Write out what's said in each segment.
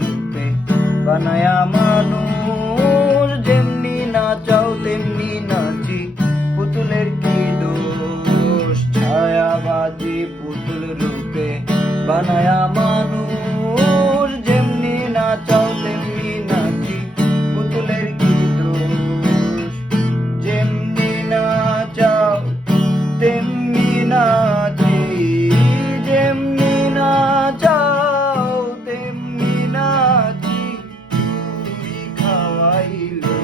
রূপে বানায়া মানুষ, যেমনি নাচাও তেমনি নাচি, পুতুলের কি দোষ। ছায়াবাজি পুতুল রূপে বানায়া মানুষ, যেমনি নাচাও তেমনি নাচি, পুতুলের কি দোষ। যেমনি নাচাও তেমনি নাচি, যেমনি নাচাও তেমনি নাচি, তুমি খাওয়াইলে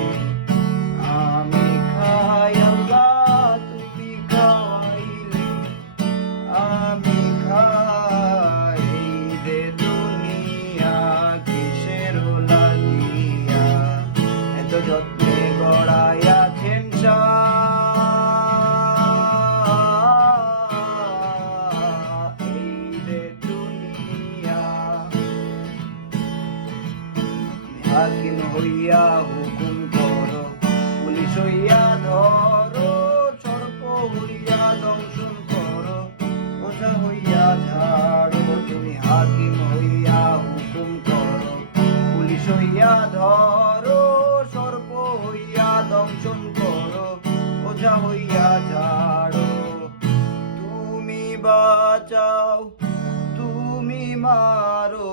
আমি খাই আল্লাহ, তুমি খাওয়াইলে আমি খাই। রে দুনিয়া কিসের লাগিয়া এত যত্নে গড়াইয়াছেন হাকিম হইয়া হুকুম করো, পুলিশ হইয়া ধরো, সর্প হইয়া দংশন করো, ওঝা হইয়া ঝাড়ো। তুমি হাকিম হইয়া হুকুম করো, পুলিশ হইয়া ধরো, সর্প হইয়া দংশন করো, ওঝা হইয়া ঝাড়ো। তুমি বাঁচাও তুমি মারো,